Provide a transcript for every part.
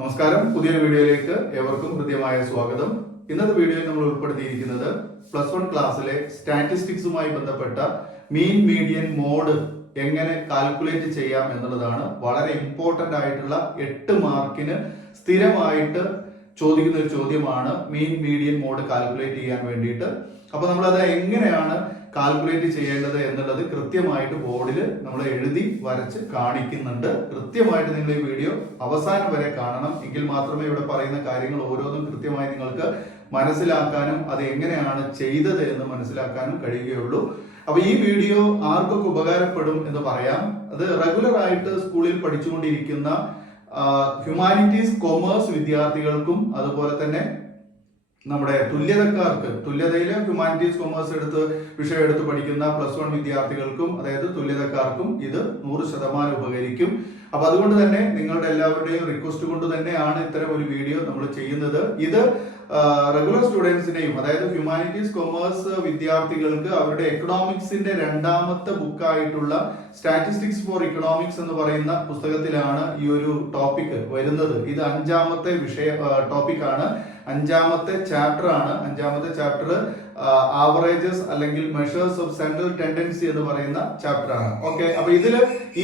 നമസ്കാരം. പുതിയൊരു വീഡിയോയിലേക്ക് ഏവർക്കും ഹൃദ്യമായ സ്വാഗതം. ഇന്നത്തെ വീഡിയോയിൽ നമ്മൾ ഉൾപ്പെടുത്തിയിരിക്കുന്നത് പ്ലസ് വൺ ക്ലാസ്സിലെ സ്റ്റാറ്റിസ്റ്റിക്സുമായി ബന്ധപ്പെട്ട മീൻ മീഡിയൻ മോഡ് എങ്ങനെ കാൽക്കുലേറ്റ് ചെയ്യാം എന്നുള്ളതാണ് വളരെ ഇമ്പോർട്ടന്റ് ആയിട്ടുള്ള എട്ട് മാർക്കിന് സ്ഥിരമായിട്ട് ചോദിക്കുന്ന ഒരു ചോദ്യമാണ് മീൻ മീഡിയൻ മോഡ് കാൽക്കുലേറ്റ് ചെയ്യാൻ വേണ്ടിയിട്ട്. അപ്പൊ നമ്മൾ അത് എങ്ങനെയാണ് കാൽക്കുലേറ്റ് ചെയ്യേണ്ടത് എന്നുള്ളത് കൃത്യമായിട്ട് ബോർഡിൽ നമ്മൾ എഴുതി വരച്ച് കാണിക്കുന്നുണ്ട്. കൃത്യമായിട്ട് നിങ്ങൾ ഈ വീഡിയോ അവസാനം വരെ കാണണം. എങ്കിൽ മാത്രമേ ഇവിടെ പറയുന്ന കാര്യങ്ങൾ ഓരോന്നും കൃത്യമായി നിങ്ങൾക്ക് മനസ്സിലാക്കാനും അത് എങ്ങനെയാണ് ചെയ്തത് എന്ന് മനസ്സിലാക്കാനും കഴിയുകയുള്ളൂ. അപ്പൊ ഈ വീഡിയോ ആർക്കൊക്കെ ഉപകാരപ്പെടും എന്ന് പറയാം. അത് റെഗുലർ ആയിട്ട് സ്കൂളിൽ പഠിച്ചുകൊണ്ടിരിക്കുന്ന ഹ്യൂമാനിറ്റീസ് കൊമേഴ്സ് വിദ്യാർത്ഥികൾക്കും അതുപോലെ തന്നെ നമ്മുടെ തുല്യതക്കാർക്ക് തുല്യതയിലെ ഹ്യൂമാനിറ്റീസ് കൊമേഴ്സ് എടുത്ത് വിഷയം എടുത്ത് പഠിക്കുന്ന പ്ലസ് വൺ വിദ്യാർത്ഥികൾക്കും അതായത് തുല്യതക്കാർക്കും ഇത് നൂറ് ശതമാനം ഉപകരിക്കും. അപ്പൊ അതുകൊണ്ട് തന്നെ നിങ്ങളുടെ എല്ലാവരുടെയും റിക്വസ്റ്റ് കൊണ്ട് തന്നെയാണ് ഇത്തരം ഒരു വീഡിയോ നമ്മൾ ചെയ്യുന്നത്. ഇത് റെഗുലർ സ്റ്റുഡൻസിനെയും അതായത് ഹ്യൂമാനിറ്റീസ് കൊമേഴ്സ് വിദ്യാർത്ഥികൾക്ക് അവരുടെ എക്കണോമിക്സിന്റെ രണ്ടാമത്തെ ബുക്കായിട്ടുള്ള സ്റ്റാറ്റിസ്റ്റിക്സ് ഫോർ ഇക്കണോമിക്സ് എന്ന് പറയുന്ന പുസ്തകത്തിലാണ് ഈ ഒരു ടോപ്പിക് വരുന്നത്. ഇത് അഞ്ചാമത്തെ വിഷയ ടോപ്പിക് ആണ്. അഞ്ചാമത്തെ ചാപ്റ്റർ ആണ്. അഞ്ചാമത്തെ ചാപ്റ്റർ ആവറേജസ് അല്ലെങ്കിൽ മെഷേഴ്സ് ഓഫ് സെൻട്രൽ ടെൻഡൻസി എന്ന് പറയുന്ന ചാപ്റ്റർ ആണ്. ഓക്കെ അപ്പൊ ഇതിൽ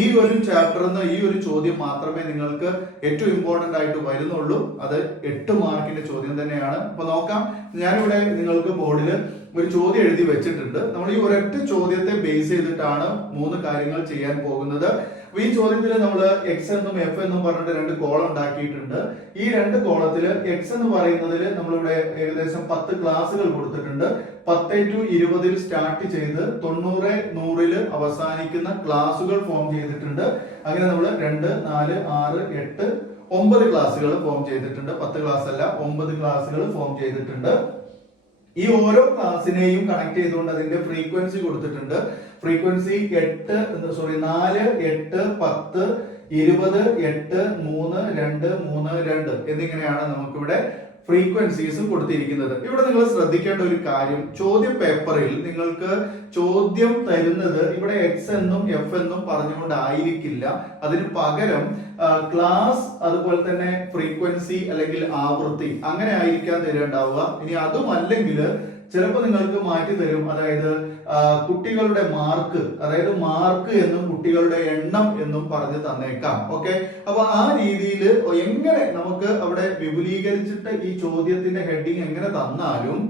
ഈ ഒരു ചാപ്റ്ററിൽ നിന്ന് ഈ ഒരു ചോദ്യം മാത്രമേ നിങ്ങൾക്ക് ഏറ്റവും ഇമ്പോർട്ടന്റ് ആയിട്ട് വരുന്നുള്ളൂ. അത് എട്ട് മാർക്കിന്റെ ചോദ്യം തന്നെയാണ്. അപ്പൊ നോക്കാം. ഞാനിവിടെ നിങ്ങൾക്ക് ബോർഡിൽ ഒരു ചോദ്യം എഴുതി വെച്ചിട്ടുണ്ട്. നമ്മൾ ഈ ഒരൊറ്റ ചോദ്യത്തെ ബേസ് ചെയ്തിട്ടാണ് മൂന്ന് കാര്യങ്ങൾ ചെയ്യാൻ പോകുന്നത്. അപ്പൊ ഈ ചോദ്യത്തിൽ നമ്മൾ എക്സ് എന്നും എഫ് എന്നും പറഞ്ഞിട്ട് രണ്ട് കോളം ഉണ്ടാക്കിയിട്ടുണ്ട്. ഈ രണ്ട് കോളത്തിൽ എക്സ് എന്ന് പറയുന്നതിൽ നമ്മളിവിടെ ഏകദേശം പത്ത് ക്ലാസ്സുകൾ കൊടുത്തിട്ടുണ്ട്. പത്ത് ടു ഇരുപതിൽ സ്റ്റാർട്ട് ചെയ്ത് തൊണ്ണൂറ് നൂറിൽ അവസാനിക്കുന്ന ക്ലാസ്സുകൾ ഫോം ചെയ്തിട്ടുണ്ട്. അങ്ങനെ നമ്മൾ രണ്ട് നാല് ആറ് എട്ട് ഒമ്പത് ക്ലാസ്സുകൾ ഫോം ചെയ്തിട്ടുണ്ട്. പത്ത് ക്ലാസ് അല്ല ഒമ്പത് ക്ലാസ്സുകൾ ഫോം ചെയ്തിട്ടുണ്ട്. ഈ ഓരോ ക്ലാസ്സിനെയും കണക്ട് ചെയ്തുകൊണ്ട് അതിന്റെ ഫ്രീക്വൻസി കൊടുത്തിട്ടുണ്ട്. ഫ്രീക്വൻസി എട്ട് സോറി നാല് എട്ട് പത്ത് ഇരുപത് എട്ട് മൂന്ന് രണ്ട് മൂന്ന് രണ്ട് എന്നിങ്ങനെയാണ് നമുക്കിവിടെ ഫ്രീക്വൻസീസ് കൊടുത്തിരിക്കുന്നത്. ഇവിടെ നിങ്ങൾ ശ്രദ്ധിക്കേണ്ട ഒരു കാര്യം ചോദ്യ പേപ്പറിൽ നിങ്ങൾക്ക് ചോദ്യം തരുന്നത് ഇവിടെ എക്സ് എന്നും എഫ് എന്നും പറഞ്ഞുകൊണ്ടായിരിക്കില്ല. അതിന് പകരം ക്ലാസ് അതുപോലെ തന്നെ ഫ്രീക്വൻസി അല്ലെങ്കിൽ ആവൃത്തി അങ്ങനെ ആയിരിക്കാൻ തരേണ്ടാവുക. ഇനി അതും അല്ലെങ്കിൽ ചിലപ്പോൾ നിങ്ങൾക്ക് മാറ്റി തരും. അതായത് കുട്ടികളുടെ മാർക്ക് അതായത് മാർക്ക് എന്നും കുട്ടികളുടെ എണ്ണം എന്നും പറഞ്ഞ് തന്നേക്കാം. ഓക്കെ അപ്പൊ ആ രീതിയിൽ എങ്ങനെ നമുക്ക് അവിടെ വിപുലീകരിച്ചിട്ട് ഈ ചോദ്യത്തിന്റെ ഹെഡിങ് എങ്ങനെ തന്നാലും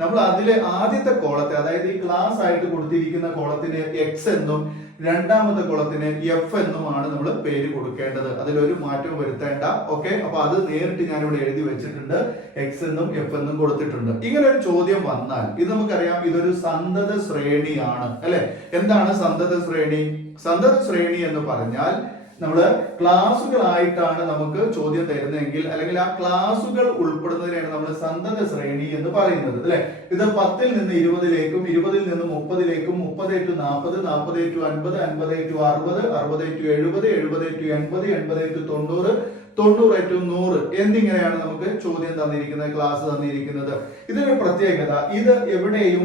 നമ്മൾ അതിലെ ആദ്യത്തെ കോളത്തെ അതായത് ഈ ക്ലാസ് ആയിട്ട് കൊടുത്തിരിക്കുന്ന കോളത്തിന് എക്സ് എന്നും രണ്ടാമത്തെ കുളത്തിന് എഫ് എന്നുമാണ് നമ്മൾ പേര് കൊടുക്കേണ്ടത്. അതിലൊരു മാറ്റവും വരുത്തേണ്ട. ഓക്കെ അപ്പൊ അത് നേരിട്ട് ഞാൻ ഇവിടെ എഴുതി വെച്ചിട്ടുണ്ട്. എക്സ് എന്നും എഫ് എന്നും കൊടുത്തിട്ടുണ്ട്. ഇങ്ങനെ ഒരു ചോദ്യം വന്നാൽ ഇത് നമുക്കറിയാം ഇതൊരു സന്തത ശ്രേണിയാണ്. അല്ലെ? എന്താണ് സന്തത ശ്രേണി? സന്തത ശ്രേണി എന്ന് പറഞ്ഞാൽ നമ്മൾ ക്ലാസുകളായിട്ടാണ് നമുക്ക് ചോദ്യം തരുന്നതെങ്കിൽ അല്ലെങ്കിൽ ആ ക്ലാസുകൾ ഉൾപ്പെടുന്നതിനാണ് നമ്മൾ സന്തത ശ്രേണി എന്ന് പറയുന്നത് അല്ലെ? ഇത് പത്തിൽ നിന്ന് ഇരുപതിലേക്കും ഇരുപതിൽ നിന്ന് മുപ്പതിലേക്കും മുപ്പത് ടു നാൽപ്പത് നാൽപ്പത് ടു അൻപത് അൻപത് ടു അറുപത് അറുപത് ടു എഴുപത് എഴുപത് ടു എൺപത് എൺപത് ടു തൊണ്ണൂറ് തൊണ്ണൂറ് ടു നൂറ് എന്നിങ്ങനെയാണ് നമുക്ക് ചോദ്യം തന്നിരിക്കുന്നത് ക്ലാസ് തന്നിരിക്കുന്നത്. ഇതിനൊരു പ്രത്യേകത. ഇത് എവിടെയും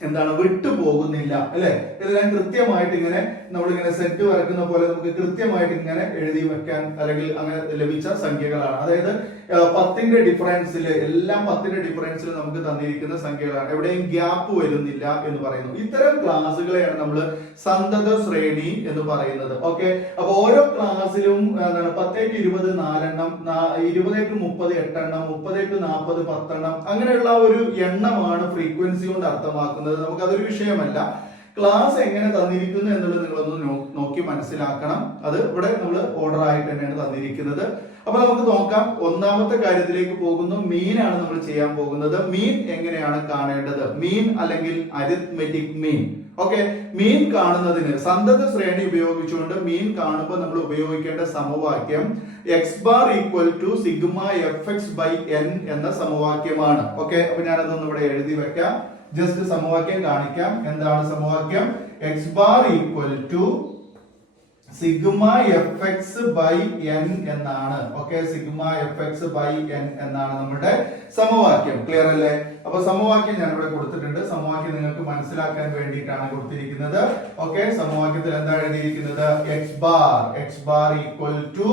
എന്താണ് വിട്ടുപോകുന്നില്ല അല്ലെ? ഇതെല്ലാം കൃത്യമായിട്ട് ഇങ്ങനെ നമ്മളിങ്ങനെ സെറ്റ് വരക്കുന്ന പോലെ നമുക്ക് കൃത്യമായിട്ട് ഇങ്ങനെ എഴുതി വെക്കാൻ അല്ലെങ്കിൽ അങ്ങനെ ലഭിച്ച സംഖ്യകളാണ്. അതായത് പത്തിന്റെ ഡിഫറൻസിൽ എല്ലാം പത്തിന്റെ ഡിഫറൻസിൽ നമുക്ക് തന്നിരിക്കുന്ന സംഖ്യകളാണ്. എവിടെയും ഗ്യാപ്പ് വരുന്നില്ല എന്ന് പറയുന്നു. ഇത്തരം ക്ലാസ്സുകളെയാണ് നമ്മൾ സന്തത ശ്രേണി എന്ന് പറയുന്നത്. ഓക്കെ അപ്പൊ ഓരോ ക്ലാസ്സിലും എന്താണ് പത്തേക്ക് ഇരുപത് നാലെണ്ണം ഇരുപതേക്ക് മുപ്പത് എട്ടെണ്ണം മുപ്പതേക്ക് നാൽപ്പത് പത്തെണ്ണം അങ്ങനെയുള്ള ഒരു എണ്ണമാണ് ഫ്രീക്വൻസി കൊണ്ട് അർത്ഥമാക്കുന്നത്. നമുക്ക് അതൊരു വിഷയമല്ല. ക്ലാസ് എങ്ങനെ തന്നിരിക്കുന്നു എന്നുള്ളത് നിങ്ങളൊന്ന് നോക്കി മനസ്സിലാക്കണം. അത് ഇവിടെ നമ്മൾ ഓർഡർ ആയിട്ട് തന്നെയാണ് തന്നിരിക്കുന്നത്. അപ്പൊ നമുക്ക് നോക്കാം. ഒന്നാമത്തെ കാര്യത്തിലേക്ക് പോകുന്നു. മീൻ ആണ് നമ്മൾ ചെയ്യാൻ പോകുന്നത്. മീൻ എങ്ങനെയാണ് കാണേണ്ടത്? മീൻ അല്ലെങ്കിൽ അരിത്മെറ്റിക് മീൻ. ഓക്കെ. മീൻ കാണുന്നതിന് സന്തത ശ്രേണി ഉപയോഗിച്ചുകൊണ്ട് മീൻ കാണുമ്പോൾ നമ്മൾ ഉപയോഗിക്കേണ്ട സമവാക്യം X bar equal to sigma F X by N എന്ന സമവാക്യമാണ്. ഓക്കെ. അപ്പൊ ഞാനതൊന്ന് ഇവിടെ എഴുതി വെക്കാം. ജസ്റ്റ് സമവാക്യം കാണിക്കാം. എന്താണ് സമവാക്യം? X bar equal to sigma F X by N എന്നാണ്. Okay sigma F X by N എന്നാണ് നമ്മുടെ സമവാക്യം. ക്ലിയർ അല്ലേ? അപ്പൊ സമവാക്യം ഞാൻ ഇവിടെ കൊടുത്തിട്ടുണ്ട്. സമവാക്യം നിങ്ങൾക്ക് മനസ്സിലാക്കാൻ വേണ്ടിയിട്ടാണ് കൊടുത്തിരിക്കുന്നത്. ഓക്കെ സമവാക്യത്തിൽ എന്താ എഴുതിയിരിക്കുന്നത്? X bar X bar equal to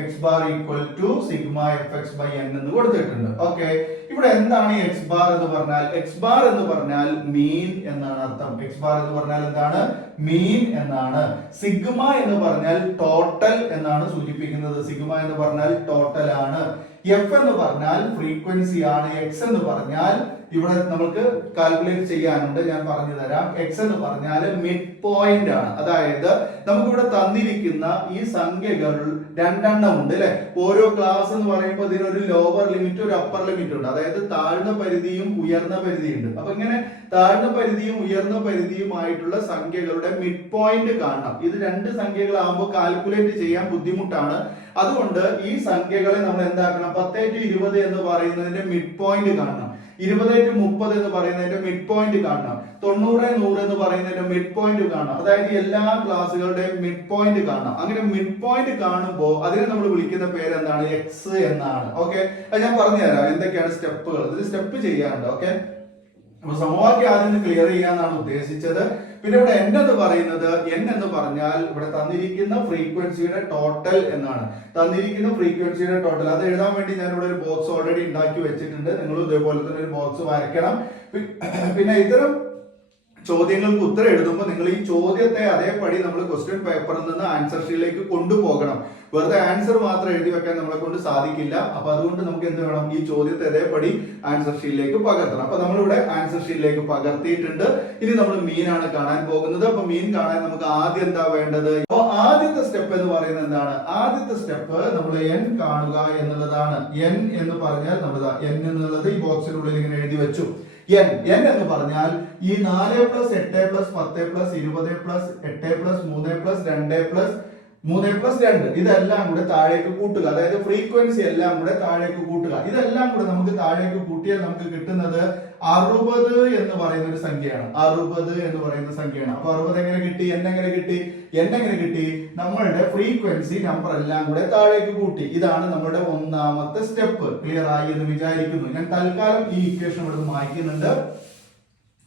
X bar equal to sigma F X by N എന്ന് കൊടുത്തിട്ടുണ്ട്. ഓക്കെ ഇവിടെ എന്താണ് ഈ എക്സ് ബാർ എന്ന് പറഞ്ഞാൽ? എക്സ് ബാർ എന്ന് പറഞ്ഞാൽ മീൻ എന്നാണ് അർത്ഥം. എക്സ് ബാർ എന്ന് പറഞ്ഞാൽ എന്താണ്? മീൻ എന്നാണ്. സിഗ്മ എന്ന് പറഞ്ഞാൽ ടോട്ടൽ എന്നാണ് സൂചിപ്പിക്കുന്നത്. സിഗ്മ എന്ന് പറഞ്ഞാൽ ടോട്ടൽ ആണ്. എഫ് എന്ന് പറഞ്ഞാൽ ഫ്രീക്വൻസി ആണ്. എക്സ് എന്ന് പറഞ്ഞാൽ ഇവിടെ നമുക്ക് കാൽക്കുലേറ്റ് ചെയ്യാനുണ്ട്. ഞാൻ പറഞ്ഞു തരാം. എക്സ് എന്ന് പറഞ്ഞാൽ മിഡ് പോയിന്റ് ആണ്. അതായത് നമുക്കിവിടെ തന്നിരിക്കുന്ന ഈ സംഖ്യകൾ രണ്ടെണ്ണം ഉണ്ട് അല്ലെ ഓരോ ക്ലാസ് എന്ന് പറയുമ്പോൾ ഇതിനൊരു ലോവർ ലിമിറ്റ് ഒരു അപ്പർ ലിമിറ്റ് ഉണ്ട്. അതായത് താഴ്ന്ന പരിധിയും ഉയർന്ന പരിധിയും ഉണ്ട്. അപ്പൊ ഇങ്ങനെ താഴ്ന്ന പരിധിയും ഉയർന്ന പരിധിയുമായിട്ടുള്ള സംഖ്യകളുടെ മിഡ് പോയിന്റ് കാണണം. ഇത് രണ്ട് സംഖ്യകളാകുമ്പോൾ കാൽക്കുലേറ്റ് ചെയ്യാൻ ബുദ്ധിമുട്ടാണ്. അതുകൊണ്ട് ഈ സംഖ്യകളെ നമ്മൾ എന്താക്കണം? പത്തേ ടു ഇരുപത് എന്ന് പറയുന്നതിന്റെ മിഡ് പോയിന്റ് കാണണം. ഇരുപത് ടു മുപ്പത് എന്ന് പറയുന്നതിന്റെ മിഡ് പോയിന്റ് കാണണം. തൊണ്ണൂറ് നൂറ് എന്ന് പറയുന്നതിന്റെ മിഡ് പോയിന്റ് കാണണം. അതായത് എല്ലാ ക്ലാസ്സുകളുടെയും മിഡ് പോയിന്റ് കാണണം. അങ്ങനെ മിഡ് പോയിന്റ് കാണുമ്പോൾ അതിനെ നമ്മൾ വിളിക്കുന്ന പേര് എന്താണ് എക്സ് എന്നാണ്. ഓക്കെ അത് ഞാൻ പറഞ്ഞു തരാം എന്തൊക്കെയാണ് സ്റ്റെപ്പുകൾ? ഇത് സ്റ്റെപ്പ് ചെയ്യാറുണ്ട്. ഓക്കെ അപ്പൊ സമവാക്യം ആദ്യം ക്ലിയർ ചെയ്യാന്നാണ് ഉദ്ദേശിച്ചത്. പിന്നെ ഇവിടെ എൻ എന്ന് പറയുന്നത് എൻ എന്ന് പറഞ്ഞാൽ ഇവിടെ തന്നിരിക്കുന്ന ഫ്രീക്വൻസിയുടെ ടോട്ടൽ എന്നാണ്. തന്നിരിക്കുന്ന ഫ്രീക്വൻസിയുടെ ടോട്ടൽ അത് എഴുതാൻ വേണ്ടി ഞാൻ ഇവിടെ ഒരു ബോക്സ് ഓൾറെഡി ഉണ്ടാക്കി വെച്ചിട്ടുണ്ട്. നിങ്ങൾ ഇതേപോലെ തന്നെ ഒരു ബോക്സ് വരയ്ക്കണം. പിന്നെ ഇത്തരം ചോദ്യങ്ങൾക്ക് ഉത്തരം എഴുതുമ്പോൾ നിങ്ങൾ ഈ ചോദ്യത്തെ അതേപടി നമ്മൾ ക്വസ്റ്റ്യൻ പേപ്പറിൽ നിന്ന് ആൻസർ ഷീറ്റിലേക്ക് കൊണ്ടുപോകണം. വെറുതെ ആൻസർ മാത്രം എഴുതി വെക്കാൻ നമ്മളെ കൊണ്ട് സാധിക്കില്ല. അപ്പൊ അതുകൊണ്ട് നമുക്ക് എന്ത് വേണം? ഈ ചോദ്യത്തെ അതേപടി ആൻസർ ഷീറ്റിലേക്ക് പകർത്തണം. അപ്പൊ നമ്മളിവിടെ ആൻസർ ഷീറ്റിലേക്ക് പകർത്തിയിട്ടുണ്ട്. ഇനി നമ്മൾ മീനാണ് കാണാൻ പോകുന്നത്. അപ്പൊ മീൻ കാണാൻ നമുക്ക് ആദ്യം എന്താ വേണ്ടത്? അപ്പൊ ആദ്യത്തെ സ്റ്റെപ്പ് എന്ന് പറയുന്നത് എന്താണ്? ആദ്യത്തെ സ്റ്റെപ്പ് നമ്മൾ എൻ കാണുക എന്നുള്ളതാണ്. എൻ എന്ന് പറഞ്ഞാൽ നമ്മൾ എൻ എന്നുള്ളത് ഈ ബോക്സിനുള്ളിൽ ഇങ്ങനെ എഴുതി വെച്ചു. എൻ എൻ എന്ന് പറഞ്ഞാൽ ഈ നാല് പ്ലസ് എട്ട് പ്ലസ് പത്ത് പ്ലസ് ഇരുപത് പ്ലസ് എട്ട് പ്ലസ് മൂന്ന് പ്ലസ് രണ്ട് പ്ലസ് മൂന്ന് പ്ലസ് രണ്ട്. ഇതെല്ലാം കൂടെ താഴേക്ക് കൂട്ടുക. അതായത് ഫ്രീക്വൻസി എല്ലാം കൂടെ താഴേക്ക് കൂട്ടുക. ഇതെല്ലാം കൂടെ നമുക്ക് താഴേക്ക് കൂട്ടിയാൽ നമുക്ക് കിട്ടുന്നത് അറുപത് എന്ന് പറയുന്ന ഒരു സംഖ്യയാണ്. അറുപത് എന്ന് പറയുന്ന സംഖ്യയാണ്. അപ്പൊ അറുപത് എങ്ങനെ കിട്ടി? എന്നെങ്ങനെ കിട്ടി? എന്നെങ്ങനെ കിട്ടി? നമ്മളുടെ ഫ്രീക്വൻസി നമ്പർ എല്ലാം കൂടെ താഴേക്ക് കൂട്ടി. ഇതാണ് നമ്മുടെ ഒന്നാമത്തെ സ്റ്റെപ്പ് ക്ലിയർ ആയി എന്ന് വിചാരിക്കുന്നു. ഞാൻ തൽക്കാലം ഈ ഇക്വേഷൻ ഇവിടെ മായ്ക്കുന്നുണ്ട്.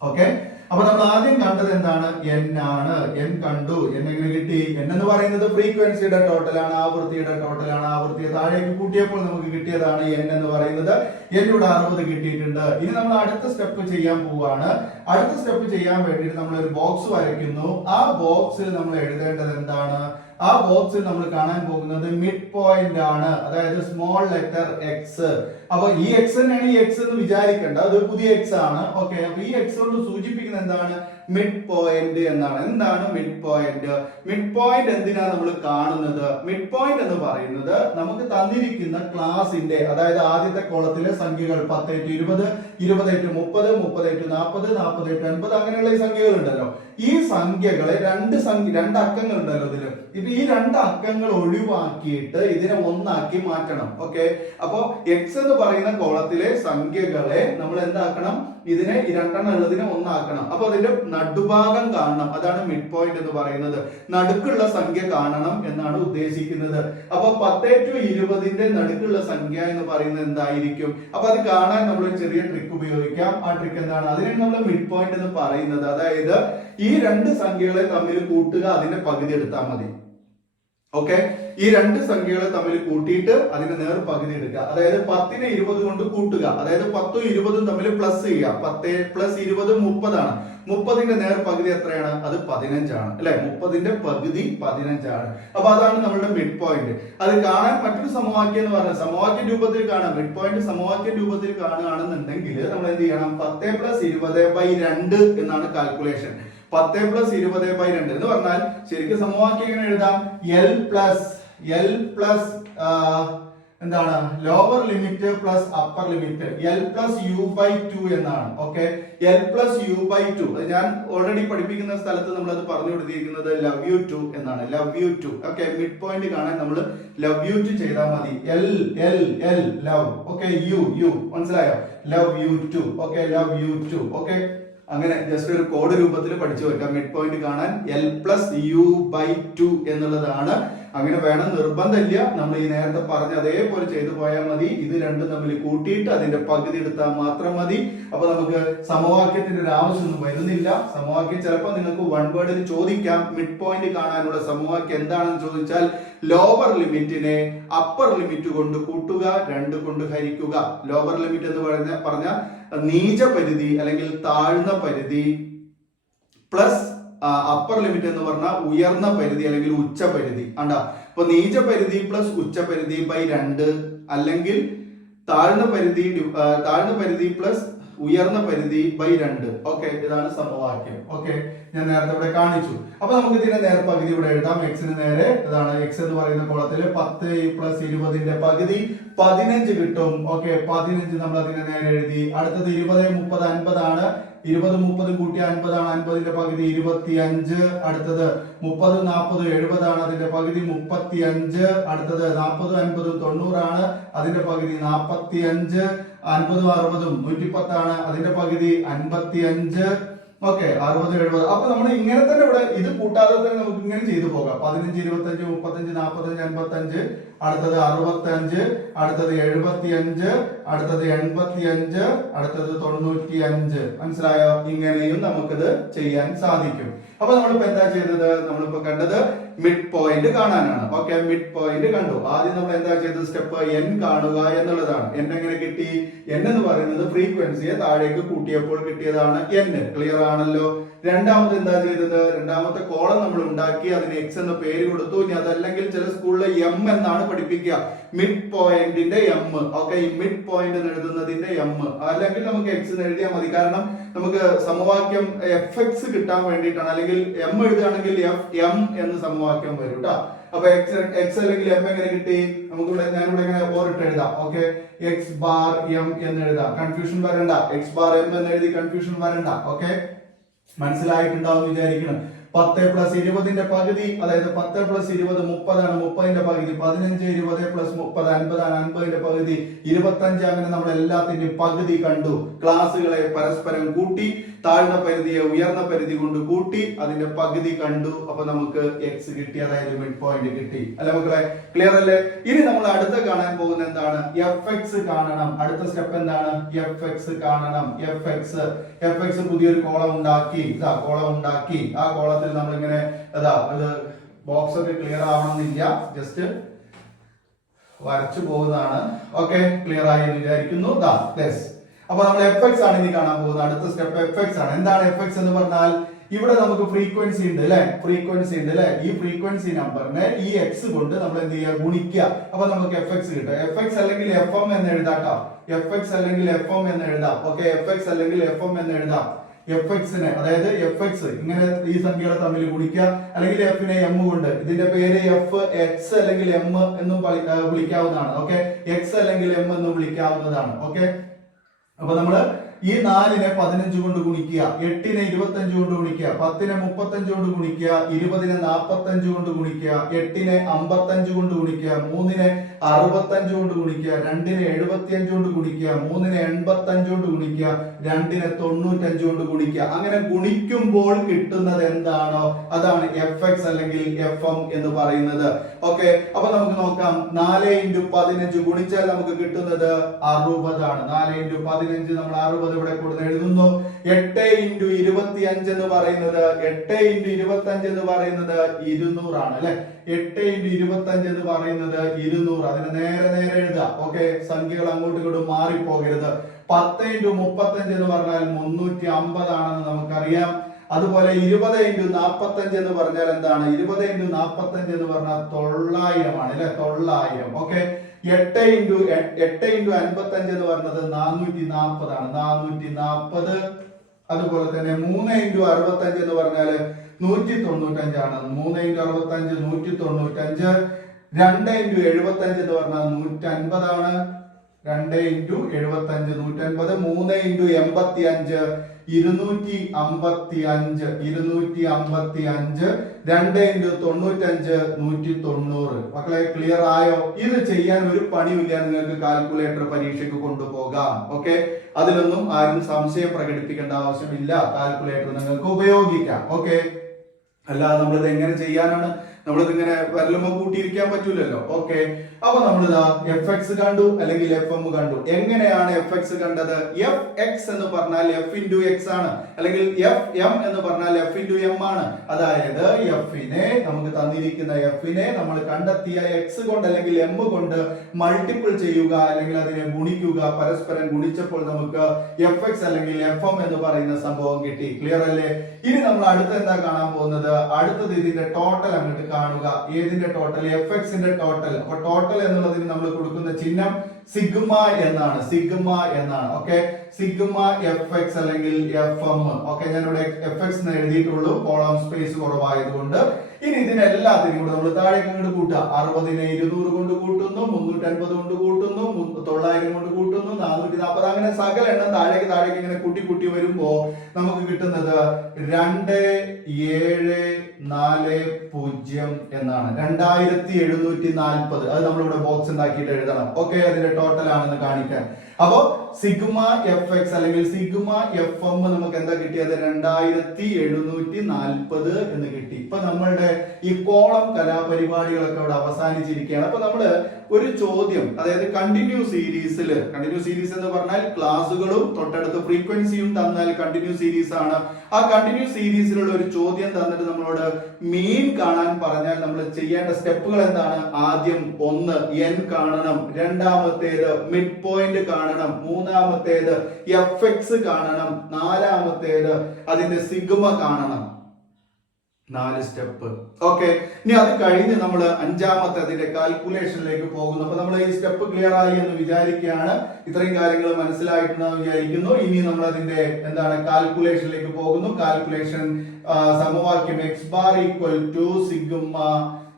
ഓക്കെ അപ്പൊ നമ്മൾ ആദ്യം കണ്ടത് എന്താണ്? എൻ ആണ്. എൻ കണ്ടു. എൻ എങ്ങനെ കിട്ടി? എൻ എന്ന് പറയുന്നത് ഫ്രീക്വൻസിയുടെ ടോട്ടലാണ് ആവൃത്തിയുടെ ടോട്ടലാണ് ആവൃത്തിയെ താഴേക്ക് കൂട്ടിയപ്പോൾ നമുക്ക് കിട്ടിയതാണ് എൻ എന്ന് പറയുന്നത്. എന്നോട് അറുപത് കിട്ടിയിട്ടുണ്ട്. ഇനി നമ്മൾ അടുത്ത സ്റ്റെപ്പ് ചെയ്യാൻ പോവാണ്. അടുത്ത സ്റ്റെപ്പ് ചെയ്യാൻ വേണ്ടിയിട്ട് നമ്മൾ ഒരു ബോക്സ് വരയ്ക്കുന്നു. ആ ബോക്സിൽ നമ്മൾ എഴുതേണ്ടത് എന്താണ്? ആ ബോക്സിൽ നമ്മൾ കാണാൻ പോകുന്നത് മിഡ് പോയിന്റ് ആണ്. അതായത് സ്മോൾ ലെറ്റർ എക്സ് അപ്പൊ ഈ എക്സ് തന്നെയാണ് ഈ എക്സ് എന്ന് വിചാരിക്കേണ്ട. അത് പുതിയ എക്സ് ആണ്. ഓക്കെ അപ്പൊ ഈ എക്സ് കൊണ്ട് സൂചിപ്പിക്കുന്നത് എന്താണ്? മിഡ് പോയിന്റ് എന്നാണ്. എന്താണ് മിഡ് പോയിന്റ് മിഡ് പോയിന്റ് എന്തിനാണ് നമ്മൾ കാണുന്നത്? മിഡ് പോയിന്റ് എന്ന് പറയുന്നത് നമുക്ക് തന്നിരിക്കുന്ന ക്ലാസിന്റെ അതായത് ആദ്യത്തെ കോളത്തിലെ സംഖ്യകൾ പത്ത് ടു ഇരുപത് ഇരുപത് ടു മുപ്പത് മുപ്പത് ടു നാൽപ്പത് നാൽപ്പത് ടു അൻപത് അങ്ങനെയുള്ള ഈ സംഖ്യകൾ ഉണ്ടല്ലോ. ഈ സംഖ്യകളെ രണ്ട് സംഖ്യ രണ്ട് അക്കങ്ങൾ ഉണ്ടല്ലോ ഇതിൽ. ഇപ്പൊ ഈ രണ്ട് അക്കങ്ങൾ ഒഴിവാക്കിയിട്ട് ഇതിനെ ഒന്നാക്കി മാറ്റണം. ഓക്കെ അപ്പോ എക്സ് എന്ന് പറയുന്ന കോളത്തിലെ സംഖ്യകളെ നമ്മൾ എന്താക്കണം? ഇതിനെ ഈ രണ്ടെണ്ണം ഉള്ളതിനെ ഒന്നാക്കണം. അപ്പൊ അതിന്റെ നടുഭാഗം കാണണം. അതാണ് മിഡ് പോയിന്റ് എന്ന് പറയുന്നത്. നടുക്കുള്ള സംഖ്യ കാണണം എന്നാണ് ഉദ്ദേശിക്കുന്നത്. അപ്പൊ പത്തേ ടു ഇരുപതിന്റെ നടുക്കുള്ള സംഖ്യ എന്ന് പറയുന്നത് എന്തായിരിക്കും? അപ്പൊ അത് കാണാൻ നമ്മൾ ഒരു ചെറിയ ട്രിക്ക് ഉപയോഗിക്കാം. ആ ട്രിക്ക് എന്താണ്? അതിനെ നമ്മൾ മിഡ് പോയിന്റ് എന്ന് പറയുന്നത്. അതായത് ഈ രണ്ട് സംഖ്യകളെ തമ്മിൽ കൂട്ടുക അതിന്റെ പകുതി എടുത്താൽ മതി. ഓക്കെ ഈ രണ്ട് സംഖ്യകളെ തമ്മിൽ കൂട്ടിയിട്ട് അതിന്റെ നേർ പകുതി എടുക്കുക. അതായത് പത്തിനെ ഇരുപത് കൊണ്ട് കൂട്ടുക. അതായത് പത്തും ഇരുപതും തമ്മിൽ പ്ലസ് ചെയ്യുക. പത്ത് പ്ലസ് ഇരുപത് മുപ്പതാണ്. മുപ്പതിന്റെ നേർ പകുതി എത്രയാണ്? അത് പതിനഞ്ചാണ്. അല്ലെ? മുപ്പതിന്റെ പകുതി പതിനഞ്ചാണ്. അപ്പൊ അതാണ് നമ്മുടെ മിഡ് പോയിന്റ് അത് കാണാൻ മറ്റൊരു സമവാക്യം എന്ന് പറഞ്ഞാൽ സമവാക്യ രൂപത്തിൽ കാണാം. മിഡ് പോയിന്റ് സമവാക്യ രൂപത്തിൽ കാണുകയാണെന്നുണ്ടെങ്കിൽ നമ്മൾ എന്ത് ചെയ്യണം? പത്ത് പ്ലസ് ഇരുപത് ബൈ രണ്ട് എന്നാണ് കാൽക്കുലേഷൻ പത്ത് പ്ലസ് ഇരുപത് ബൈ രണ്ട് എന്ന് പറഞ്ഞാൽ ശരിക്കും സമവാക്യം എങ്ങനെ എഴുതാം? എൽ പ്ലസ് എൽ പ്ലസ് എന്താണ്? Lower limit plus upper limit L plus U by two എന്നാണ്. Okay L plus U by two ഞാൻ ഓൾറെഡി പഠിപ്പിക്കുന്ന സ്ഥലത്ത് നമ്മൾ അത് പറഞ്ഞു കൊടുത്തിരിക്കുന്നത് ലവ് യു ടു എന്നാണ്. Love you two okay midpoint കാണാൻ നമ്മൾ ലവ് യു ടു ചെയ്താൽ മതി. L L L love okay U U മനസ്സിലായോ? Love you two okay love you two okay അങ്ങനെ ജസ്റ്റ് ഒരു കോഡ് രൂപത്തിൽ പഠിച്ചു വെക്കാം. മിഡ് പോയിന്റ് കാണാൻ L plus U by two എന്നുള്ളതാണ് അങ്ങനെ വേണം നിർബന്ധമില്ല. നമ്മൾ ഈ നേരത്തെ പറഞ്ഞ അതേപോലെ ചെയ്തു പോയാൽ മതി. ഇത് രണ്ടും തമ്മിൽ കൂട്ടിയിട്ട് അതിന്റെ പകുതി എടുത്താൽ മാത്രം മതി. അപ്പൊ നമുക്ക് സമവാക്യത്തിന്റെ ഒരു ആവശ്യമൊന്നും വരുന്നില്ല. സമവാക്യം ചിലപ്പോൾ നിങ്ങൾക്ക് വൺ വേർഡിൽ ചോദിക്കാം. മിഡ് പോയിന്റ് കാണാനുള്ള സമവാക്യം എന്താണെന്ന് ചോദിച്ചാൽ ലോവർ ലിമിറ്റിനെ അപ്പർ ലിമിറ്റ് കൊണ്ട് കൂട്ടുക രണ്ട് കൊണ്ട് ഹരിക്കുക. ലോവർ ലിമിറ്റ് എന്ന് പറഞ്ഞ പറഞ്ഞ നീച പരിധി അല്ലെങ്കിൽ താഴ്ന്ന പരിധി പ്ലസ് അപ്പർ ലിമിറ്റ് എന്ന് പറഞ്ഞാൽ ഉയർന്ന പരിധി അല്ലെങ്കിൽ ഉച്ച പരിധി. ആണ്ടാ അപ്പൊ നീച പരിധി പ്ലസ് ഉച്ച പരിധി ബൈ രണ്ട് അല്ലെങ്കിൽ താഴ്ന്ന പരിധി താഴ്ന്ന പരിധി പ്ലസ് ഉയർന്ന പരിധി ബൈ രണ്ട്. ഓക്കെ ഇതാണ് സമവാക്യം. ഓക്കെ ഞാൻ നേരത്തെ ഇവിടെ കാണിച്ചു. അപ്പൊ നമുക്ക് ഇതിന്റെ നേരെ പകുതി ഇവിടെ എഴുതാം. എക്സിന് നേരെ ഇതാണ് എക്സ് എന്ന് പറയുന്ന കോളത്തിൽ പത്ത് പ്ലസ് ഇരുപതിന്റെ പകുതി പതിനഞ്ച് കിട്ടും. ഓക്കെ പതിനഞ്ച് നമ്മൾ അതിനെ നേരെ എഴുതി. അടുത്തത് ഇരുപത് മുപ്പത് അൻപതാണ്. ഇരുപത് മുപ്പത് കൂട്ടി അൻപതാണ്. അൻപതിന്റെ പകുതി ഇരുപത്തി അഞ്ച് അടുത്തത് മുപ്പത് നാൽപ്പത് എഴുപതാണ്. അതിന്റെ പകുതി മുപ്പത്തി അഞ്ച് അടുത്തത് നാൽപ്പതും അൻപതും തൊണ്ണൂറാണ്. അതിന്റെ പകുതി നാൽപ്പത്തി അഞ്ച് അൻപതും അറുപതും നൂറ്റിപ്പത്താണ്. അതിന്റെ പകുതി അൻപത്തി അഞ്ച് ഓക്കെ അറുപത് എഴുപത്. അപ്പൊ നമ്മൾ ഇങ്ങനെ തന്നെ ഇവിടെ ഇത് കൂട്ടാതെ തന്നെ നമുക്ക് ഇങ്ങനെ ചെയ്തു പോകാം. പതിനഞ്ച് ഇരുപത്തഞ്ച് മുപ്പത്തഞ്ച് നാൽപ്പത്തഞ്ച് അൻപത്തഞ്ച് അടുത്തത് അറുപത്തഞ്ച് അടുത്തത് എഴുപത്തി അഞ്ച് അടുത്തത് എൺപത്തി അഞ്ച് അടുത്തത് തൊണ്ണൂറ്റി അഞ്ച് മനസ്സിലായോ? ഇങ്ങനെയും നമുക്കിത് ചെയ്യാൻ സാധിക്കും. അപ്പൊ നമ്മളിപ്പോ എന്താ ചെയ്തത്? നമ്മളിപ്പോ കണ്ടത് മിഡ് പോയിന്റ് കാണാനാണ്. ഓക്കെ മിഡ് പോയിന്റ് കണ്ടു. ആദ്യം നമ്മൾ എന്താ ചെയ്തത്? സ്റ്റെപ്പ് എൻ കാണുക എന്നുള്ളതാണ്. എൻ എങ്ങനെ കിട്ടി? എൻ എന്ന് പറയുന്നത് ഫ്രീക്വൻസിയെ താഴേക്ക് കൂട്ടിയപ്പോൾ കിട്ടിയതാണ് എൻ ക്ലിയർ ആണല്ലോ? രണ്ടാമത് എന്താ ചെയ്തത്? രണ്ടാമത്തെ കോളം നമ്മൾ ഉണ്ടാക്കി അതിന് എക്സ് എന്ന പേര് കൊടുത്തു. ഇനി അതല്ലെങ്കിൽ ചില സ്കൂളിലെ എം എന്നാണ് പഠിപ്പിക്കുക. മിഡ് പോയിന്റിന്റെ എം ഓക്കെ ഈ മിഡ് പോയിന്റ് എഴുതുന്നതിന്റെ എം അല്ലെങ്കിൽ നമുക്ക് എക്സ് എഴുതിയാൽ മതി. കാരണം നമുക്ക് സമവാക്യം എഫ് എക്സ് കിട്ടാൻ വേണ്ടിയിട്ടാണ്. അല്ലെങ്കിൽ എം എഴുതുകയാണെങ്കിൽ എഫ് എം എന്ന് സമവാക്യം വരും കേട്ടോ അപ്പൊ എക്സ് എക്സ് അല്ലെങ്കിൽ എം എങ്ങനെ കിട്ടി? നമുക്കിവിടെ ഞാനിവിടെ ഇങ്ങനെ ഓറിട്ട് എഴുതാം. ഓക്കെ എക്സ് ബാർ എം എന്ന് എഴുതാം. കൺഫ്യൂഷൻ വരണ്ട. എക്സ് ബാർ എം എന്ന് എഴുതി കൺഫ്യൂഷൻ വരണ്ട. ഓക്കെ മനസ്സിലായിട്ടുണ്ടാവും വിചാരിക്കണം. പത്ത് പ്ലസ് ഇരുപതിന്റെ പകുതി അതായത് പത്ത് പ്ലസ് ഇരുപത് മുപ്പതാണ് മുപ്പതിന്റെ പകുതി പതിനഞ്ച് ഇരുപത് പ്ലസ് മുപ്പത് അൻപതാണ് അൻപതിന്റെ പകുതി ഇരുപത്തഞ്ച് അങ്ങനെ നമ്മൾ എല്ലാത്തിന്റെയും പകുതി കണ്ടു. ക്ലാസ്സുകളെ പരസ്പരം കൂട്ടി താഴ്ന്ന പരിധിയെ ഉയർന്ന പരിധി കൊണ്ട് കൂട്ടി അതിന്റെ പകുതി കണ്ടു. അപ്പൊ നമുക്ക് എക്സ് കിട്ടി അതായത് മിഡ് പോയിന്റ് കിട്ടി. അല്ലെ മക്കളെ? ക്ലിയർ അല്ലേ? ഇനി നമ്മൾ അടുത്ത കാണാൻ പോകുന്ന എന്താണ്? എഫ് എക്സ് കാണണം. അടുത്ത സ്റ്റെപ്പ് എന്താണ്? എഫ് എക്സ് കാണണം. എഫ് എക്സ് എഫ് എക്സ് പുതിയൊരു കോളം ഉണ്ടാക്കി. ഇതാ കോളം ഉണ്ടാക്കി. ആ കോളത്തിൽ നമ്മൾ ഇങ്ങനെ അതാ ഇത് ബോക്സ് ഒക്കെ ക്ലിയർ ആവണമെന്നില്ല. ജസ്റ്റ് വരച്ചു പോകുന്നതാണ്. ഓക്കെ ക്ലിയർ ആയി വിചാരിക്കുന്നു. ദാ യെസ് അപ്പൊ നമ്മൾ എഫ് എക്സ് ആണ് ഇനി കാണാൻ പോകുന്നത്. അടുത്ത സ്റ്റെപ്പ് എഫ് എക്സ് ആണ്. എന്താണ് എഫ് എക്സ് എന്ന് പറഞ്ഞാൽ ഇവിടെ നമുക്ക് ഫ്രീക്വൻസി ഉണ്ട് അല്ലെ? ഫ്രീക്വൻസി ഉണ്ട് അല്ലെ? ഈ ഫ്രീക്വൻസി നമ്പറിനെ ഈ എക്സ് കൊണ്ട് നമ്മൾ എന്ത് ചെയ്യുക? ഗുണിക്കുക. അപ്പൊ നമുക്ക് എഫ് എക്സ് കിട്ടും. എഫ് എക്സ് അല്ലെങ്കിൽ എഫ് എം എന്ന് എഴുതാട്ടോ എഫ് എക്സ് അല്ലെങ്കിൽ എഫ് എം എന്ന് എഴുതാം. ഓക്കെ എഫ് എക്സ് അല്ലെങ്കിൽ എഫ് എം എന്ന് എഴുതാം. എഫ് എക്സിനെ അതായത് എഫ് എക്സ് ഇങ്ങനെ ഈ സംഖ്യകൾ തമ്മിൽ ഗുണിക്കുക. അല്ലെങ്കിൽ എഫിനെ എം കൊണ്ട്. ഇതിന്റെ പേര് എഫ് എക്സ് അല്ലെങ്കിൽ എം എന്നും വിളിക്കാവുന്നതാണ്. ഓക്കെ എക്സ് അല്ലെങ്കിൽ എം എന്ന് വിളിക്കാവുന്നതാണ്. ഓക്കെ അപ്പൊ നമ്മൾ ഈ നാലിനെ പതിനഞ്ച് കൊണ്ട് ഗുണിക്കുക. എട്ടിനെ ഇരുപത്തഞ്ച് കൊണ്ട് ഗുണിക്കുക. പത്തിനെ മുപ്പത്തഞ്ച് കൊണ്ട് ഗുണിക്കുക. ഇരുപതിനെ നാപ്പത്തഞ്ച് കൊണ്ട് ഗുണിക്കുക. എട്ടിനെ അമ്പത്തഞ്ച് കൊണ്ട് ഗുണിക്കുക. മൂന്നിനെ അറുപത്തഞ്ച് കൊണ്ട് ഗുണിക്കുക രണ്ടിനെ എഴുപത്തിയഞ്ച് കൊണ്ട് ഗുണിക്കുക മൂന്നിനെ എൺപത്തഞ്ച് കൊണ്ട് ഗുണിക്കുക രണ്ടിനെ തൊണ്ണൂറ്റഞ്ച് കൊണ്ട് ഗുണിക്കുക. അങ്ങനെ ഗുണിക്കുമ്പോൾ കിട്ടുന്നത് എന്താണോ അതാണ് എഫ് എക്സ് അല്ലെങ്കിൽ എഫ് എം എന്ന് പറയുന്നത്. ഓക്കെ അപ്പൊ നമുക്ക് നോക്കാം. നാല് ഇന്റു പതിനഞ്ച് ഗുണിച്ചാൽ നമുക്ക് കിട്ടുന്നത് അറുപതാണ്. നാല് ഇന്റു പതിനഞ്ച് നമ്മൾ അറുപത് ഇവിടെ കൂടുതൽ എഴുതുന്നു. എട്ട് ഇന്റു ഇരുപത്തി അഞ്ച് എന്ന് പറയുന്നത് എട്ട് ഇന്റു ഇരുപത്തി അഞ്ച് എന്ന് പറയുന്നത് ഇരുന്നൂറാണ് അല്ലെ? എട്ട് ഇന്റു ഇരുപത്തി അഞ്ച് എന്ന് പറയുന്നത് ഇരുന്നൂറ് അതിന് നേരെ നേരെ എഴുതാം. ഓക്കെ സംഖ്യകൾ അങ്ങോട്ടും ഇങ്ങോട്ടും മാറിപ്പോകരുത്. പത്ത് ഇന്റു മുപ്പത്തഞ്ച് എന്ന് പറഞ്ഞാൽ മുന്നൂറ്റി അമ്പതാണെന്ന് നമുക്കറിയാം. അതുപോലെ ഇരുപത് ഇന്റു നാൽപ്പത്തഞ്ച് എന്ന് പറഞ്ഞാൽ എന്താണ്? ഇരുപത് ഇന്റു നാൽപ്പത്തഞ്ച് എന്ന് പറഞ്ഞാൽ തൊള്ളായിരമാണ് അല്ലെ? തൊള്ളായിരം. ഓക്കെ എട്ട് ഇന്റു എട്ട് ഇന്റു അൻപത്തഞ്ച് എന്ന് പറഞ്ഞത് നാനൂറ്റി നാൽപ്പതാണ് നാനൂറ്റി നാൽപ്പത് അതുപോലെ തന്നെ മൂന്ന് ഇന്റു അറുപത്തഞ്ച് എന്ന് പറഞ്ഞാൽ നൂറ്റി തൊണ്ണൂറ്റഞ്ചാണ് മൂന്ന് ഇന്റു അറുപത്തഞ്ച് നൂറ്റി തൊണ്ണൂറ്റഞ്ച് രണ്ട് ഇന്റു എഴുപത്തഞ്ച് എന്ന് പറഞ്ഞാൽ നൂറ്റൻപതാണ്. രണ്ട് ഇന്റു എഴുപത്തഞ്ച് നൂറ്റൻപത്. മൂന്ന് ഇന്റു എൺപത്തി അഞ്ച് ഇരുന്നൂറ്റി അമ്പത്തി അഞ്ച് ഇരുന്നൂറ്റി അമ്പത്തി അഞ്ച് രണ്ട് ഇന്റു തൊണ്ണൂറ്റഞ്ച് നൂറ്റി തൊണ്ണൂറ്. മക്കളെ ക്ലിയർ ആയോ? ഇത് ചെയ്യാൻ ഒരു പണിയില്ല നിങ്ങൾക്ക് കാൽക്കുലേറ്റർ പരീക്ഷയ്ക്ക് കൊണ്ടുപോകാം. ഓക്കെ അതിലൊന്നും ആരും സംശയം പ്രകടിപ്പിക്കേണ്ട ആവശ്യമില്ല. കാൽക്കുലേറ്റർ നിങ്ങൾക്ക് ഉപയോഗിക്കാം. ഓക്കെ അല്ലാതെ നമ്മളിത് എങ്ങനെ ചെയ്യാനാണ് നമ്മളിതിങ്ങനെ വരലുമ്പോ കൂട്ടിയിരിക്കാൻ പറ്റൂലല്ലോ. ഓക്കെ അപ്പൊ നമ്മളിതാ എഫ് എക്സ് കണ്ടു അല്ലെങ്കിൽ എഫ് എം കണ്ടു. എങ്ങനെയാണ് എഫ് എക്സ് കണ്ടത്? എഫ് എക്സ് എന്ന് പറഞ്ഞാൽ എഫ് ഇന്റു എക്സ് ആണ്. അല്ലെങ്കിൽ എഫ് എം എന്ന് പറഞ്ഞാൽ എഫ് ഇന്റു എം ആണ്. അതായത് എഫിനെ നമുക്ക് തന്നിരിക്കുന്ന എഫിനെ നമ്മൾ കണ്ടെത്തിയ എക്സ് കൊണ്ട് അല്ലെങ്കിൽ എം കൊണ്ട് മൾട്ടിപ്പിൾ ചെയ്യുക അല്ലെങ്കിൽ അതിനെ ഗുണിക്കുക പരസ്പരം ഗുണിച്ചപ്പോൾ നമുക്ക് എഫ് എക്സ് അല്ലെങ്കിൽ എഫ് എം എന്ന് പറയുന്ന സംഭവം കിട്ടി. ക്ലിയർ അല്ലേ? ഇനി നമ്മൾ അടുത്ത എന്താ കാണാൻ പോകുന്നത്? അടുത്തത് ഇതിന്റെ ടോട്ടൽ അങ്ങോട്ട് കാണുക. ഏതിന്റെ ടോട്ടൽ എഫ് എക്സിന്റെ ടോട്ടൽ അപ്പൊ ടോട്ടൽ എന്നുള്ളതിന് നമ്മൾ കൊടുക്കുന്ന ചിഹ്നം സിഗ്മ എന്നാണ്. സിഗ്മ എന്നാണ്. ഓക്കെ സിഗ്മ എഫ് എക്സ് അല്ലെങ്കിൽ എഫ് എം ഓക്കെ ഞാൻ ഇവിടെ എഫ് എക്സ് എന്ന് എഴുതിയിട്ടുള്ളൂ കോളം സ്പേസ് കുറവായതുകൊണ്ട് ഇനി ഇതിനെല്ലാത്തിനും കൂടെ നമ്മൾ താഴേക്ക് അങ്ങോട്ട് കൂട്ടുക. അറുപതിനെ ഇരുന്നൂറ് കൊണ്ട് കൂട്ടുന്നു മുന്നൂറ്റി അൻപത് കൊണ്ട് കൂട്ടുന്നു തൊള്ളായിരം കൊണ്ട് കൂട്ടുന്നു നാനൂറ്റി നാൽപ്പത് അങ്ങനെ സകല എണ്ണം താഴേക്ക് താഴേക്ക് ഇങ്ങനെ കൂട്ടി കൂട്ടി വരുമ്പോ നമുക്ക് കിട്ടുന്നത് രണ്ട് ഏഴ് നാല് പൂജ്യം എന്നാണ്. രണ്ടായിരത്തി എഴുന്നൂറ്റി നാൽപ്പത് അത് നമ്മളിവിടെ ബോക്സ് ഉണ്ടാക്കിയിട്ട് എഴുതണം. ഓക്കെ അതിന്റെ ടോട്ടൽ ആണെന്ന് കാണിക്കാൻ. അപ്പോ സിഗ്മ എഫ് എക്സ് അല്ലെങ്കിൽ സിഗ്മ എഫ് എം നമുക്ക് എന്താ കിട്ടിയത്? രണ്ടായിരത്തി എഴുന്നൂറ്റി നാൽപ്പത് എന്ന് കിട്ടി. ഇപ്പൊ നമ്മളുടെ ഈ കോളം കലാപരിപാടികളൊക്കെ അവിടെ അവസാനിച്ചിരിക്കുകയാണ്. അപ്പൊ നമ്മൾ ഒരു ചോദ്യം അതായത് കണ്ടിന്യൂ സീരീസിൽ കണ്ടിന്യൂ സീരീസ് എന്ന് പറഞ്ഞാൽ ക്ലാസ്സുകളും തൊട്ടടുത്ത് ഫ്രീക്വൻസിയും തന്നാൽ കണ്ടിന്യൂ സീരീസ് ആണ്. ആ കണ്ടിന്യൂ സീരീസിലുള്ള ഒരു ചോദ്യം തന്നിട്ട് നമ്മളോട് മീൻ കാണാൻ പറഞ്ഞാൽ നമ്മൾ ചെയ്യേണ്ട സ്റ്റെപ്പുകൾ എന്താണ്? ആദ്യം ഒന്ന് എൻ കാണണം. രണ്ടാമത്തേത് മിഡ് പോയിന്റ് കാണണം. മൂന്നാമത്തേത് എഫ് എക്സ് കാണണം. നാലാമത്തേത് അതിന്റെ സിഗ്മ കാണണം. നാല് സ്റ്റെപ്പ്. ഓക്കെ. ഇനി അത് കഴിഞ്ഞ് നമ്മൾ അഞ്ചാമത്തെ അതിന്റെ കാൽക്കുലേഷനിലേക്ക് പോകുന്നു. അപ്പൊ നമ്മൾ ഈ സ്റ്റെപ്പ് ക്ലിയർ ആയി എന്ന് വിചാരിക്കുകയാണ്. ഇത്രയും കാര്യങ്ങൾ മനസ്സിലായിട്ടുണ്ടെന്ന് വിചാരിക്കുന്നു. ഇനി നമ്മൾ അതിന്റെ എന്താണ് കാൽക്കുലേഷനിലേക്ക് പോകുന്നു. കാൽക്കുലേഷൻ സമവാക്യം X bar equal to sigma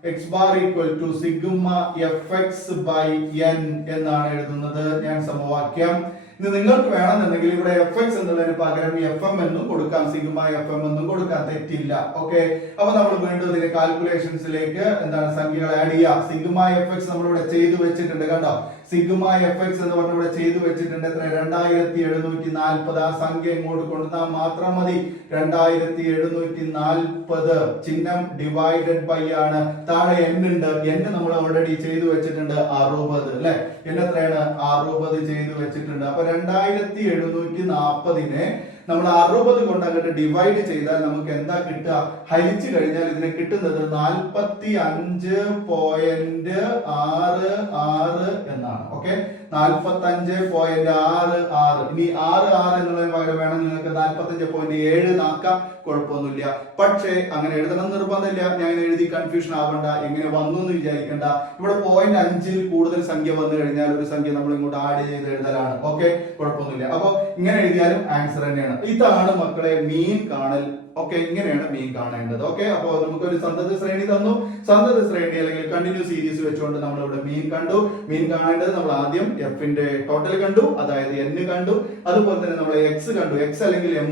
X bar equal to sigma fx by N എന്നാണ് എഴുതുന്നത്. ഞാൻ സമവാക്യം. ഇനി നിങ്ങൾക്ക് വേണമെന്നുണ്ടെങ്കിൽ ഇവിടെ എഫ് എക്സ് എന്നുള്ളതിന് പകരം എഫ് എം എന്നും കൊടുക്കാം. സിഗ്മ എഫ് എം എന്നും കൊടുക്കാം. തെറ്റില്ല. ഓക്കെ അപ്പൊ നമ്മൾ വീണ്ടും ഇതിന്റെ കാൽക്കുലേഷൻസിലേക്ക് എന്താണ് സംഖ്യകൾ ആഡ് ചെയ്യുക. സിഗ്മ എഫ് എക്സ് നമ്മളിവിടെ ചെയ്തു വെച്ചിട്ടുണ്ട്. കണ്ടോ? സിഗ്മ എഫ് എക്സ് എന്ന് പറഞ്ഞ ഇവിടെ ചെയ്തു വെച്ചിട്ടുണ്ട്. എത്ര? രണ്ടായിരത്തി എഴുന്നൂറ്റി നാൽപ്പത് ആ സംഖ്യ ഇങ്ങോട്ട് കൊണ്ടുവന്നാൽ മാത്രം മതി. രണ്ടായിരത്തി എഴുന്നൂറ്റി നാൽപ്പത് ചിഹ്നം ഡിവൈഡഡ് ബൈ ആണ്. താഴെ എൻ ഉണ്ട്. എൻ നമ്മൾ ഓൾറെഡി ചെയ്തു വെച്ചിട്ടുണ്ട്. അറുപത്. അല്ലെ? എൻ എത്രയാണ്? അറുപത് ചെയ്തു വെച്ചിട്ടുണ്ട്. അപ്പൊ രണ്ടായിരത്തി എഴുന്നൂറ്റി നാൽപ്പതിനെ നമ്മൾ അറുപത് കൊണ്ട് അങ്ങോട്ട് ഡിവൈഡ് ചെയ്താൽ നമുക്ക് എന്താ കിട്ടുക? ഹരിച്ചു കഴിഞ്ഞാൽ ഇതിനെ കിട്ടുന്നത് നാൽപ്പത്തി അഞ്ച് പോയിന്റ് ആറ് ആറ് എന്നാണ് ഓക്കെ നാൽപ്പത്തി അഞ്ച് പോയിന്റ് ആറ് ആറ്. ഇനി ആറ് ആറ് എന്നുള്ളതിന് പകരം വേണം നിങ്ങൾക്ക് നാൽപ്പത്തി അഞ്ച് പോയിന്റ് ഏഴ് നാക്കാം. കുഴപ്പമൊന്നുമില്ല. പക്ഷേ അങ്ങനെ എഴുതണം നിർബന്ധമില്ല. ഞാൻ എഴുതി കൺഫ്യൂഷൻ ആവണ്ട. എങ്ങനെ വന്നു എന്ന് വിചാരിക്കണ്ട. ഇവിടെ പോയിന്റ് അഞ്ചിൽ കൂടുതൽ സംഖ്യ വന്നു കഴിഞ്ഞാൽ ഒരു സംഖ്യ നമ്മൾ ഇങ്ങോട്ട് ആഡ് ചെയ്ത് എഴുതലാണ് ഓക്കെ കുഴപ്പമൊന്നുമില്ല. അപ്പോൾ ഇങ്ങനെ എഴുതിയാലും ആൻസർ തന്നെയാണ്. ഇതാണ് മക്കളെ മീൻ കാണൽ. ഓക്കെ ഇങ്ങനെയാണ് മീൻ കാണേണ്ടത്. ഓക്കെ അപ്പൊ നമുക്ക് ഒരു സന്തത ശ്രേണി തന്നു. സന്തത ശ്രേണി അല്ലെങ്കിൽ കണ്ടിന്യൂ സീരീസ് വെച്ചുകൊണ്ട് നമ്മൾ ഇവിടെ മീൻ കണ്ടു. മീൻ കാണേണ്ടത് നമ്മൾ ആദ്യം എഫിന്റെ ടോട്ടൽ കണ്ടു അതായത് എൻ കണ്ടു. അതുപോലെ തന്നെ നമ്മൾ എക്സ് കണ്ടു. എക്സ് അല്ലെങ്കിൽ എം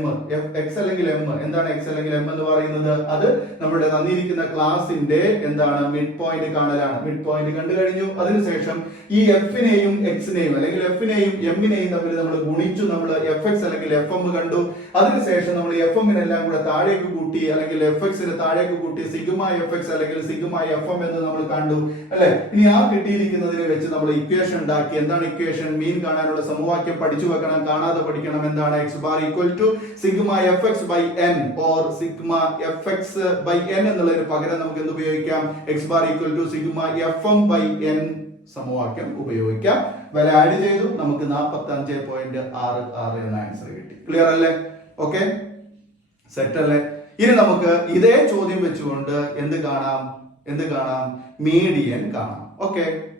എക്സ് അല്ലെങ്കിൽ എം എന്താണ് എക്സ് അല്ലെങ്കിൽ എം എന്ന് പറയുന്നത്? അത് നമ്മുടെ തന്നിരിക്കുന്ന ക്ലാസിന്റെ എന്താണ് മിഡ് പോയിന്റ് കാണലാണ്. മിഡ് പോയിന്റ് കണ്ടു കഴിഞ്ഞു. അതിനുശേഷം ഈ എഫിനെയും എക്സിനെയും അല്ലെങ്കിൽ എഫിനെയും എമ്മിനെയും തമ്മിൽ നമ്മൾ ഗുണിച്ചു. നമ്മൾ എഫ് എക്സ് അല്ലെങ്കിൽ എഫ് എം കണ്ടു. അതിനുശേഷം നമ്മൾ എഫ് എമ്മിനെല്ലാം കൂടെ താഴേക്ക് കൂട്ടി അല്ലെങ്കിൽ എഫ് എക്സിന് താഴേക്ക് കൂട്ടി സിഗ്മ എഫ് എക്സ് അല്ലെങ്കിൽ സിഗ്മ എഫ് എം എന്ന് നമ്മൾ കണ്ടു അല്ലെ? ഇനി ആ കിട്ടിയിരിക്കുന്നതിനെ വെച്ച് നമ്മൾ ഇക്വേഷൻ ഉണ്ടാക്കി. എന്താണ് ഇക്വേഷൻ മീൻ കാണാനുള്ള സമവാക്യം പഠിച്ചു വെക്കണം കാണാതെ പഠിക്കണം. എന്താണ് X bar equal to sigma F X by N or sigma F X by N എന്നുള്ളതിന് പകരം നമുക്ക് എന്ത് ഉപയോഗിക്കാം? X bar equal to sigma F M by N സമവാക്യം ഉപയോഗിക്കാം. വില ആഡ് ചെയ്തു. നമുക്ക് നാൽപ്പത്തി അഞ്ച് പോയിന്റ് ആറ് ആറ് എന്ന ആൻസർ കിട്ടി. ക്ലിയർ അല്ലേ? ഓക്കെ സെറ്റ് അല്ലേ? ഇനി നമുക്ക് ഇതേ ചോദ്യം വെച്ചുകൊണ്ട് എന്ത് കാണാം? എന്ത് കാണാം? മീഡിയൻ കാണാം. ഓക്കെ